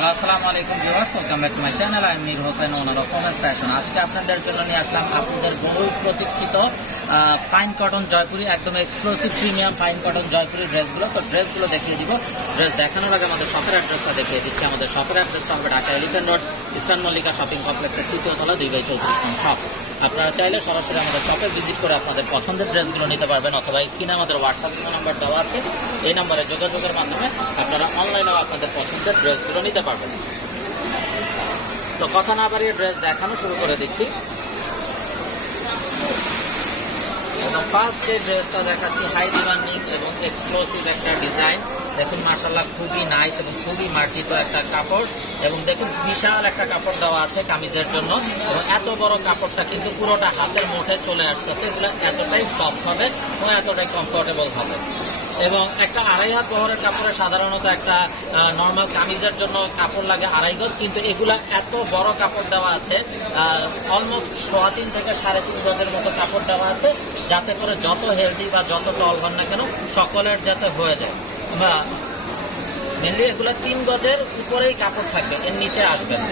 Hello, আসসালামু আলাইকুম viewers, welcome back to my channel. আমি Mir Hossain, owner of women's fashion. আজকে আপনাদের জন্য নিয়ে আসলাম আপনাদের বহু প্রতীক্ষিত ফাইন কটন জয়পুরি, একদম exclusive premium fine cotton Jaipuri ড্রেসগুলো। তো ড্রেসগুলো দেখিয়ে দিব। ড্রেস দেখানোর আগে আমাদের শপের অ্যাড্রেসটা দেখিয়ে দিচ্ছি। আমাদের শপের অ্যাড্রেসটা হবে Dhaka elephant road, eastern Mallika shopping কমপ্লেক্সের 3য় তলা, 2/34 নং শপ। আপনারা চাইলে সরাসরি আমাদের শপে ভিজিট করে আপনাদের পছন্দের ড্রেসগুলো নিতে পারবেন, অথবা স্ক্রিনে আমাদের হোয়াটসঅ্যাপ নাম্বার দেওয়া আছে, এই নাম্বারে যোগাযোগের মাধ্যমে আপনারা অনলাইনেও আপনাদের পছন্দের ড্রেসগুলো নিতে পারবেন। তো কথা না বাড়িয়ে ড্রেস দেখানো শুরু করে দিচ্ছি। ফার্স্ট যে ড্রেসটা দেখাচ্ছি, হাই ডিমান্ডিং এবং এক্সক্লুসিভ একটা ডিজাইন। দেখুন মাশাআল্লাহ, খুবই নাইস এবং খুবই মার্জিত একটা কাপড়, এবং দেখুন বিশাল একটা কাপড় দেওয়া আছে কামিজের জন্য, এবং এত বড় কাপড়টা কিন্তু পুরোটা হাতের মুঠে চলে আসতেছে। এগুলো এতটাই সফট হবে এবং এতটাই কমফোর্টেবল হবে। এবং একটা 2.5 হাত বহরের কাপড়ে সাধারণত একটা নর্মাল কামিজের জন্য কাপড় লাগে 2.5 গজ, কিন্তু এগুলা এত বড় কাপড় দেওয়া আছে, অলমোস্ট 3.5 থেকে 3.5 গজের মতো কাপড় দেওয়া আছে, যাতে করে যত হেলদি বা যত টল হন না কেন সকলের যাতে হয়ে যায়। মেনলি এগুলো 3 গজের উপরেই কাপড় থাকবে, এর নিচে আসবে না।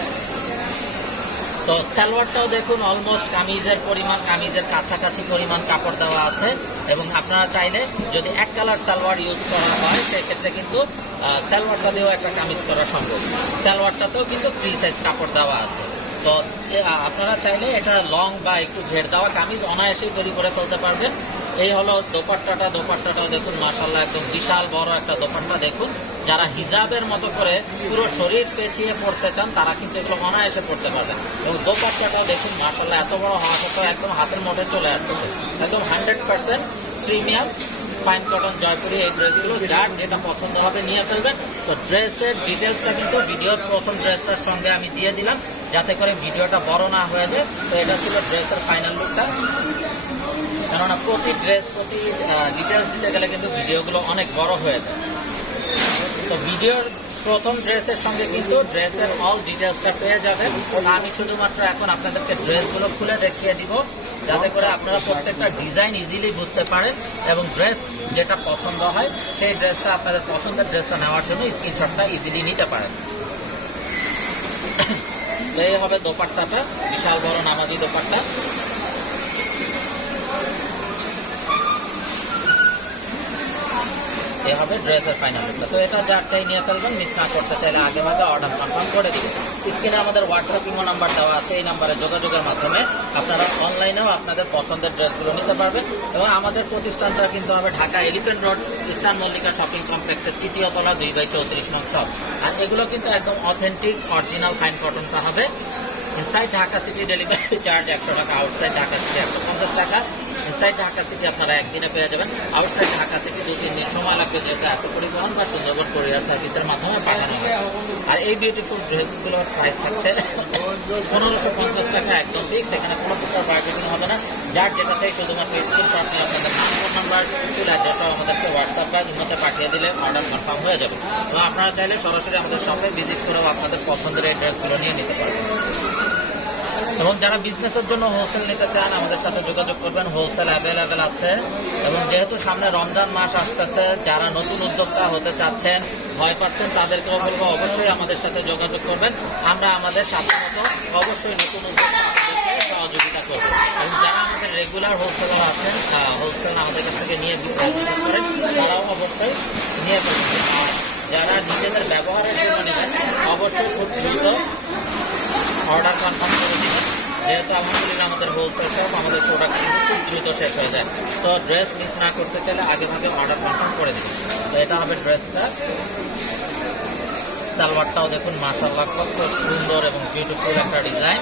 তো সালোয়ারটাও দেখুন অলমোস্ট কামিজের পরিমাণ, কামিজের কাছাকাছি পরিমাণ কাপড় দেওয়া আছে, এবং আপনারা চাইলে যদি এক কালার সালোয়ার ইউজ করা হয় সেক্ষেত্রে কিন্তু সালোয়ারটা দিয়েও একটা কামিজ করা সম্ভব। সালোয়ারটাতেও কিন্তু ফ্রি সাইজ কাপড় দেওয়া আছে। তো আপনারা চাইলে এটা লং বা একটু ঘের দেওয়া কামিজ অনায়াসেই তৈরি করে ফেলতে পারবেন। এই হলো দোপাট্টাটাও দেখুন মাশাআল্লাহ, একদম বিশাল বড় একটা দোপাট্টা। দেখুন যারা হিজাবের মতো করে পুরো শরীর পেঁচিয়ে পড়তে চান তারা কিন্তু এগুলো অনায়াসে পড়তে পারবেন। এবং দোপাট্টাটাও দেখুন মাশাআল্লাহ, এত বড় হওয়া সত্ত্বেও একদম হাতের মুঠে চলে আসতেছে। একদম 100% প্রিমিয়াম ফাইন কটন জয়পুরি এই ড্রেসগুলো, যার যেটা পছন্দ হবে নিয়ে ফেলবেন। তো ড্রেসের ডিটেলসটা কিন্তু ভিডিওর প্রথম ড্রেসটার সঙ্গে আমি দিয়ে দিলাম, যাতে করে ভিডিওটা বড় না হয়ে যায়। তো এটা ছিল ড্রেসের ফাইনাল লুকটা, কেননা প্রতি ডিটেলস দিতে গেলে কিন্তু ভিডিওগুলো অনেক বড় হয়ে যায়। তো ভিডিওর প্রথম ড্রেসের সঙ্গে কিন্তু ড্রেসের অল ডিটেলসটা পেয়ে যাবেন। আমি শুধুমাত্র এখন আপনাদেরকে ড্রেসগুলো খুলে দেখিয়ে দিব, যাতে করে আপনারা প্রত্যেকটা ডিজাইন ইজিলি বুঝতে পারেন, এবং ড্রেস যেটা পছন্দ হয় সেই ড্রেসটা, আপনাদের পছন্দের ড্রেসটা নেওয়ার জন্য স্ক্রিনশটটা ইজিলি নিতে পারেন। এই হবে দোপাট্টাটা, বিশাল বড় নামাজি দোপাট্টা। এই হবে ড্রেসের ফাইনাল লুকটা। তো এটা যার চাই নিয়ে ফেলবেন, মিস না করতে চাইলে আগে ভাগে অর্ডার কনফার্ম করে দিবেন। স্ক্রিনে আমাদের হোয়াটসঅ্যাপ ইমো নাম্বার দেওয়া আছে, এই নাম্বারে যোগাযোগের মাধ্যমে আপনারা অনলাইনেও আপনাদের পছন্দের ড্রেসগুলো নিতে পারবেন। এবং আমাদের প্রতিষ্ঠানটা কিন্তু হবে Dhaka elephant road, eastern Mallika shopping কমপ্লেক্সের 3য় তলা, 2/34 নং শপ। আর এগুলো কিন্তু একদম অথেন্টিক অরিজিনাল ফাইন কটনটা হবে। Inside Dhaka city delivery charge 100 টাকা, আউটসাইড ঢাকা সিটি 150 টাকা। ইনসাইড ঢাকা সিটি আপনারা একদিনে পেয়ে যাবেন, আউটসাইড ঢাকা সিটি 2-3 দিন সময় লাগবে, যেহেতু আছে পরিবহন বা সুন্দরবন কোরিয়ার সার্ভিসের মাধ্যমে পাঠানো হবে। আর এই বিউটিফুল ড্রেসগুলোর প্রাইস থাকছে 1550 টাকা, একদম ফিক্সড। এখানে কোনো প্রকার বার্গেনিং হবে না। যার যেটা চাই শুধুমাত্র স্ক্রিনশট নিয়ে আপনাদের নাম, ফোন নাম্বার, ফুল অ্যাড্রেসও আমাদেরকে হোয়াটসঅ্যাপ বা ইমোতে পাঠিয়ে দিলে অর্ডার কনফার্ম হয়ে যাবে। এবং আপনারা চাইলে সরাসরি আমাদের শপে ভিজিট করেও আপনাদের পছন্দের এই ড্রেসগুলো নিয়ে নিতে পারবেন। এবং যারা বিজনেসের জন্য হোলসেল নিতে চান আমাদের সাথে যোগাযোগ করবেন, হোলসেল অ্যাভেলেবেল আছে। এবং যেহেতু সামনে রমজান মাস আসতেছে, যারা নতুন উদ্যোক্তা হতে চাচ্ছেন, ভয় পাচ্ছেন, তাদেরকেও বলবো অবশ্যই আমাদের সাথে যোগাযোগ করবেন। আমরা আমাদের সাথে মতো অবশ্যই নতুন উদ্যোক্তাদেরকে সহযোগিতা করব। এবং যারা আমাদের রেগুলার হোলসেলার আছেন, হোলসেল আমাদের কাছ থেকে নিয়ে বিজনেস করেন, তারাও অবশ্যই নিয়ে ফেলবেন। আর যারা নিজেদের ব্যবহারের জন্য নেবেন অবশ্যই খুব দ্রুত অর্ডার কনফার্ম করে দিবেন, যেহেতু আলহামদুলিল্লাহ আমাদের হোলসেল শপ, আমাদের প্রোডাক্ট কিন্তু খুব দ্রুত শেষ হয়ে যায়। তো ড্রেস মিস না করতে চাইলে আগে ভাগে অর্ডার কনফার্ম করে দিবেন। তো এটা হবে ড্রেসটা। সালোয়ারটাও দেখুন মাশাআল্লাহ, কত সুন্দর এবং বিউটিফুল একটা ডিজাইন।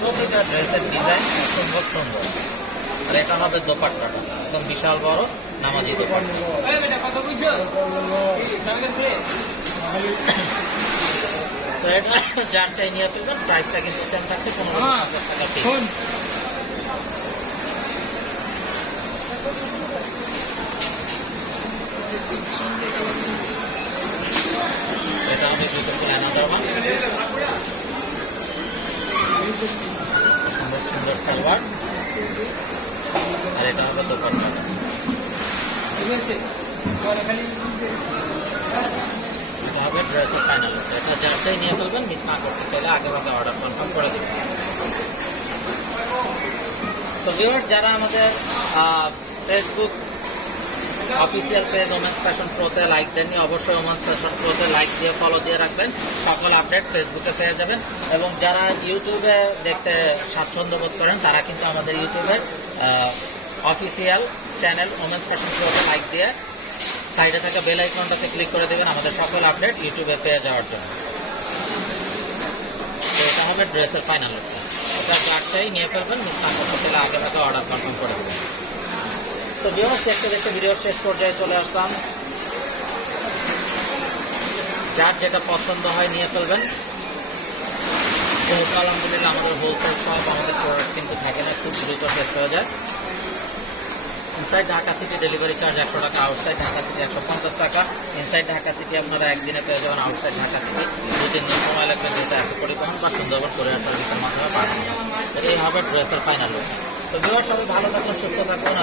প্রতিটা ড্রেসের ডিজাইন অসম্ভব সুন্দর। আর এটা হবে দোপাট্টাটা, একদম বিশাল বড় নামাজি দোপাট্টা। তো এটা যার চাই নিয়ে ফেলবেন, প্রাইসটা কিন্তু সেম থাকছে 1550 টাকা ফিক্স। এটা হবে বিউটিফুল অ্যানাদার ওয়ান, সুন্দর সুন্দর সালোয়ার। আর এটা হবে দোপাট্টাটা। এটা হবে ড্রেসের ফাইনাল। এটা যার চাই নিয়ে ফেলবেন, মিস না করতে চাইলে আগে ভাগে অর্ডার কনফার্ম করে দেবেন। তো ভিউয়ার্স, যারা আমাদের Facebook official page women's fashion প্রোতে লাইক দেননি, অবশ্যই ওমেন্স ফ্যাশন প্রোতে লাইক দিয়ে ফলো দিয়ে রাখবেন, সকল আপডেট ফেসবুকে পেয়ে যাবেন। এবং যারা ইউটিউবে দেখতে স্বাচ্ছন্দ্য বোধ করেন তারা কিন্তু আমাদের ইউটিউবের অফিসিয়াল চ্যানেল ওমেন্স ফ্যাশন প্রোতে লাইক দিয়ে সাইডে থাকা বেল আইকনটাতে ক্লিক করে দেবেন আমাদের সকল আপডেট ইউটিউবে পেয়ে যাওয়ার জন্য। তো এটা হবে ড্রেসের ফাইনাল লুকটা। এটা যারটাই নিয়ে ফেলবেন, মিস না করতে চাইলে আগে ভাগে অর্ডার কনফার্ম করে দেবেন। তো ভিউয়ার্স, দেখতে দেখতে ভিডিওর শেষ পর্যায়ে চলে আসলাম। যার যেটা পছন্দ হয় নিয়ে ফেলবেন। তো আলহামদুলিল্লাহ আমাদের হোলসেল শপ, আমাদের প্রোডাক্ট কিন্তু থাকে না, খুব দ্রুত শেষ হয়ে যায়। Inside Dhaka city delivery charge 100 টাকা, আউটসাইড ঢাকা সিটি 150 টাকা। ইনসাইড ঢাকা সিটি আপনারা একদিনে পেয়ে যাবেন, আউটসাইড ঢাকা সিটি 2-3 দিন সময় লাগবে, যেটা আছে পরিবহন বা সুন্দরবন কুরিয়ার সার্ভিসের মাধ্যমে পাঠানো। এই হবে ড্রেসের ফাইনাল লুক। তো ভিউয়ার্স, সবাই ভালো থাকুন, সুস্থ থাকুন।